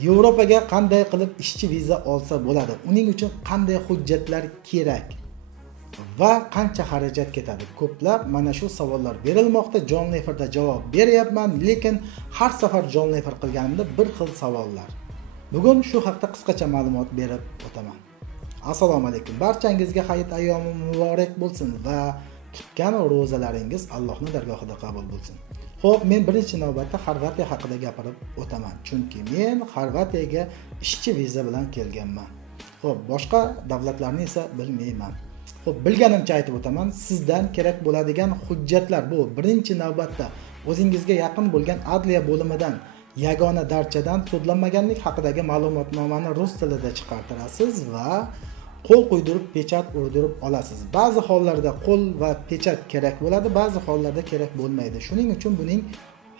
Yevropaga qanday qilib ishchi viza olsa bo'ladi? Uning uchun qanday hujjatlar kerak? Va qancha xarajat ketadi? Ko'plab mana shu savollar berilmoqda. Jonli efirda javob beryapman, lekin har safar jonli efir qilganimda bir xil savollar. Bugun shu haqda qisqacha ma'lumot berib o'taman. Assalomu alaykum. Barchangizga hayit ayyomi muborak bo'lsin va tutgan ro'zalaringiz Allohning dargohida qabul bo'lsin. Xo'p, men birinchi navbatda Xorvatiya haqida gapirib o'taman, chunki men Xorvatiyaga ishchi viza bilan kelganman. Xo'p, boshqa davlatlarni esa bilmayman. Xo'p, bilganimcha aytib o'taman. Sizdan kerak bo'ladigan hujjatlar bu. Birinchi navbatda o'zingizga yaqin bo'lgan adliya bo'limidan yagona darchadan sudlanmaganlik haqidagi ma'lumotnomani rus tilida chiqartirasiz va qo'l qo'ydirib, pechat urdirib olasiz. Ba'zi hollarda qo'l va pechat kerak bo'ladi, ba'zi hollarda kerak bo'lmaydi. Shuning uchun buning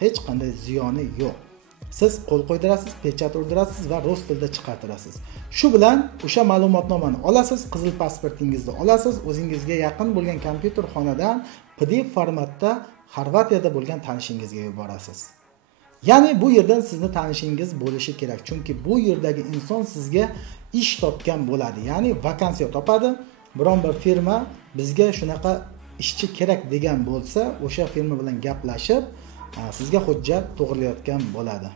hech qanday ziyoni yo'q. Siz qo'l qo'ydirasiz, pechat urdirasiz va rus tilida chiqartirasiz. Shu bilan o'sha ma'lumotnomani olasiz, qizil pasportingizni olasiz, o'zingizga yaqin bo'lgan kompyuter xonadan PDF formatda Xorvatiyada bo'lgan tanishingizga yuborasiz. Ya'ni bu yerdan sizni tanishingiz bo'lishi kerak, chunki bu yerdagi inson sizga ish topgan bo'ladi. Ya'ni vakansiya topadi. Biron bir firma bizga shunaqa ishchi kerak degan bo'lsa, o'sha firma bilan gaplashib, sizga hujjat to'g'rilayotgan bo'ladi.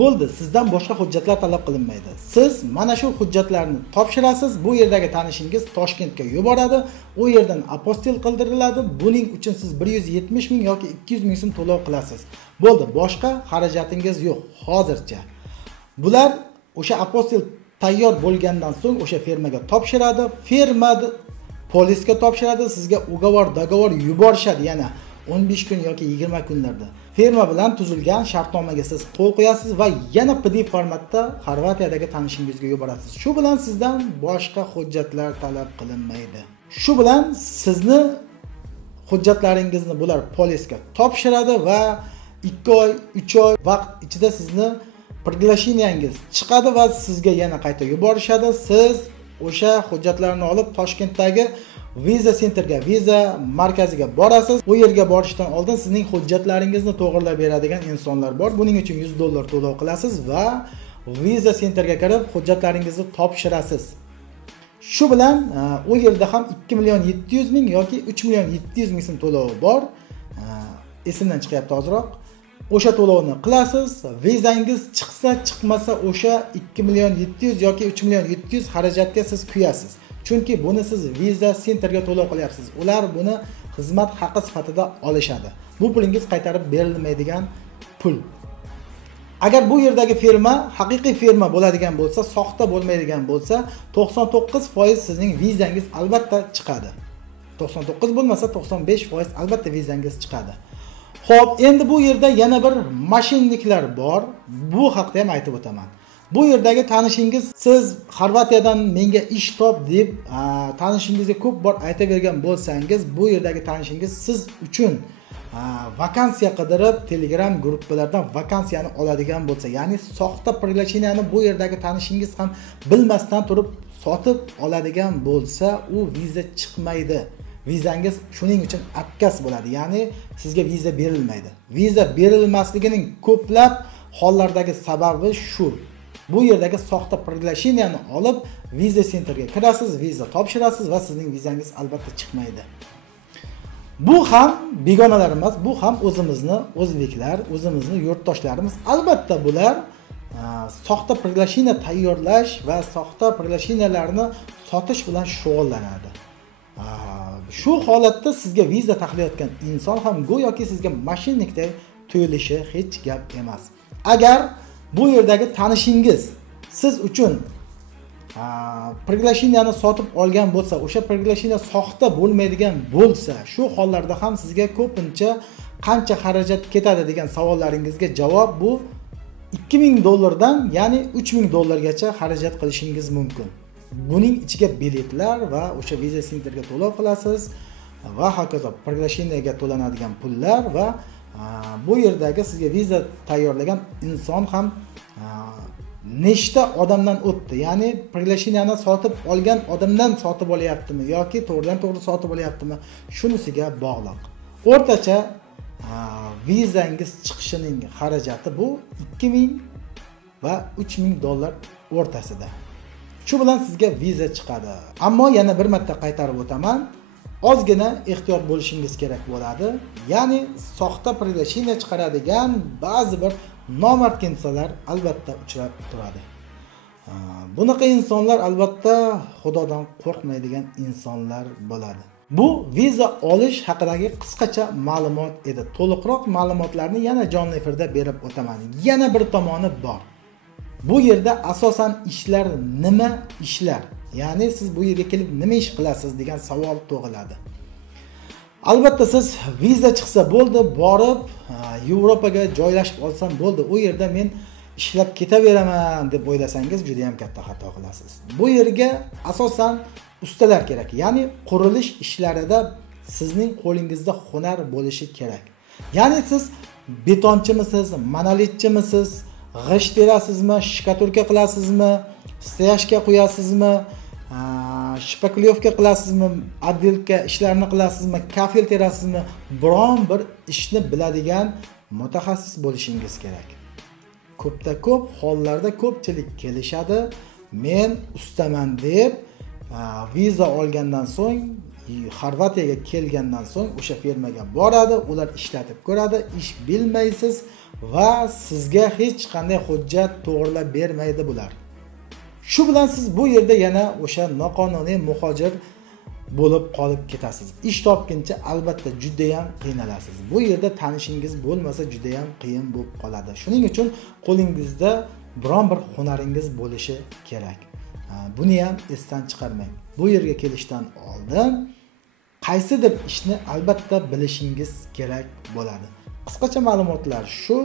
Bo'ldi, sizdan boshqa hujjatlar talab qilinmaydi. Siz mana shu hujjatlarni topshirasiz, bu yerdagi tanishingiz Toshkentga yuboradi, u yerdan apostil qildiriladi. Buning uchun siz 170 ming yoki 200 ming so'm to'lov qilasiz. Bo'ldi, boshqa xarajatingiz yo'q hozircha. Bular o'sha apostil tayyor bo'lgandan so'ng o'sha firmaga topshiradi, firma polisga topshiradi, sizga dogovor yuborishadi yana 15 kun yoki 20 kunlarda. Firma bilan tuzilgan shartnomaga siz qo'l qo'yasiz va yana PDF formatda Xorvatiyadagi tanishingizga yuborasiz. Shu bilan sizdan boshqa hujjatlar talab qilinmaydi. Shu bilan sizni hujjatlaringizni bular polisga topshiradi va 2 oy, 3 oy vaqt ichida sizni приглашениyangiz chiqadi va sizga yana qayta yuborishadi. Siz o'sha hujjatlarni olib Toshkentdagi viza centerga, viza markaziga borasiz. U yerga borishdan oldin sizning hujjatlaringizni to'g'rilab beradigan insonlar bor. Buning uchun $100 to'lov qilasiz va viza centerga kirib hujjatlaringizni topshirasiz. Shu bilan u yerda ham 2 million 700 ming yoki 3 million 700 ming so'm to'lovi bor. Esimdan chiqyapti hozirroq. O'sha to'lovni qilasiz, vizangiz chiqsa, chiqmasa o'sha 2 million 700 yoki 3 million 700 xarajatga siz kuyasiz. Chunki buni siz viza centerga to'lov qilyapsiz. Ular buni xizmat haqi sifatida olishadi. Bu pulingiz qaytarib berilmaydigan pul. Agar bu yerdagi firma haqiqiy firma bo'ladigan bo'lsa, soxta bo'lmaydigan bo'lsa, 99% sizning vizangiz albatta chiqadi. 99 bo'lmasa 95% albatta vizangiz chiqadi. Xo'p, endi bu yerda yana bir mashinliklar bor. Bu haqda ham aytib o'taman. Bu yerdagi tanishingiz, siz Xorvatiyadan menga ish top deb tanishingizga ko'p bor aytavergan bo'lsangiz, bu yerdagi tanishingiz siz uchun vakansiya qidirib Telegram gruppalardan vakansiyani oladigan bo'lsa, ya'ni soxta приглашенияni bu yerdagi tanishingiz ham bilmasdan turib sotib oladigan bo'lsa, u viza chiqmaydi. Vizangiz shuning uchun atkas bo'ladi. Ya'ni sizga viza berilmaydi. Viza berilmasligining ko'plab hollardagi sababi shu. Bu yerdagi soxta приглашенияni olib viza centerga kirasiz, viza topshirasiz va sizning vizangiz albatta chiqmaydi. Bu ham begonalar emas, bu ham o'zbeklar, o'zimizni yurtdoshlarimiz. Albatta bular soxta приглашение tayyorlash va soxta приглашениyalarni sotish bilan shug'ullanadi. Shu holatda sizga viza taqilayotgan inson ham go'yoki sizga mashinnikdek tuyulishi hech gap emas. Agar bu yerdagi tanishingiz siz uchun приглашенияni sotib olgan bo'lsa, o'sha приглашение soxta bo'lmaydigan bo'lsa, shu hollarda ham sizga ko'pincha qancha xarajat ketadi degan savollaringizga javob bu $2000 dan, ya'ni $3000 gacha xarajat qilishingiz mumkin. Buning ichiga biletlar va o'sha viza centerga to'lov qilasiz va hokazo приглашениyaga to'lanadigan pullar va bu yerdagi sizga viza tayyorlagan inson ham nechta odamdan o'tdi. Ya'ni приглашенияni sotib olgan odamdan sotib olyaptimi yoki to'g'ridan-to'g'ri sotib olyaptimi, shunisiga bog'liq. O'rtacha vizangiz chiqishining xarajati bu 2000 va $3000 o'rtasida. Shu bilan sizga viza chiqadi. Ammo yana bir marta qaytarib o'taman, ozgina ehtiyot bo'lishingiz kerak bo'ladi. Ya'ni soxta приглашение chiqaradigan ba'zi bir nomard kimsalar albatta uchrab turadi. Bunaqa insonlar albatta Xudodan qo'rqmaydigan insonlar bo'ladi. Bu viza olish haqidagi qisqacha ma'lumot edi. To'liqroq ma'lumotlarni yana jonli efirda berib o'taman. Yana bir tomoni bor. Bu yerda asosan ishlar nima ishlar? Ya'ni siz bu yerga kelib nima ish qilasiz degan savol tug'iladi. Albatta siz viza chiqsa bo'ldi, borib Yevropaga joylashib olsam bo'ldi. U yerda men ishlab ketaveraman deb o'ylasangiz juda ham katta xato qilasiz. Bu yerga asosan ustalar kerak. Ya'ni qurilish ishlarida sizning qo'lingizda hunar bo'lishi kerak. Ya'ni siz betonchimisiz, monolitchimisiz, g'isht terasizmi, shkaturka qilasizmi, steyashka qo'yasizmi, shpaklyovka qilasizmi, отделка ishlarini qilasizmi, kafel terasizmi, biron bir ishni biladigan mutaxassis bo'lishingiz kerak. Ko'pda ko'p hollarda ko'pchilik kelishadi, men ustaman deb viza olgandan so'ng Xorvatiyaga kelgandan so'ng o'sha firmaga boradi, ular ishlatib ko'radi, ish bilmaysiz va sizga hech qanday hujjat to'g'rilab bermaydi bular. Shu bilan siz bu yerda yana o'sha noqonuniy muhojir bo'lib qolib ketasiz. Ish topguncha albatta juda ham qiynalasiz. Bu yerda tanishingiz bo'lmasa juda ham qiyin bo'lib qoladi. Shuning uchun qo'lingizda biron bir hunaringiz bo'lishi kerak. Buni ham esdan chiqarmang. Bu yerga kelishdan oldin qaysidir ishni albatta bilishingiz kerak bo'ladi. Qisqacha ma'lumotlar shu.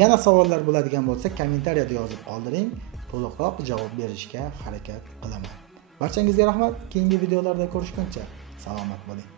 Yana savollar bo'ladigan bo'lsa, kommentariyada yozib qoldiring. To'liqroq javob berishga harakat qilaman. Barchangizga rahmat. Keyingi videolarda ko'rishguncha salomat bo'ling.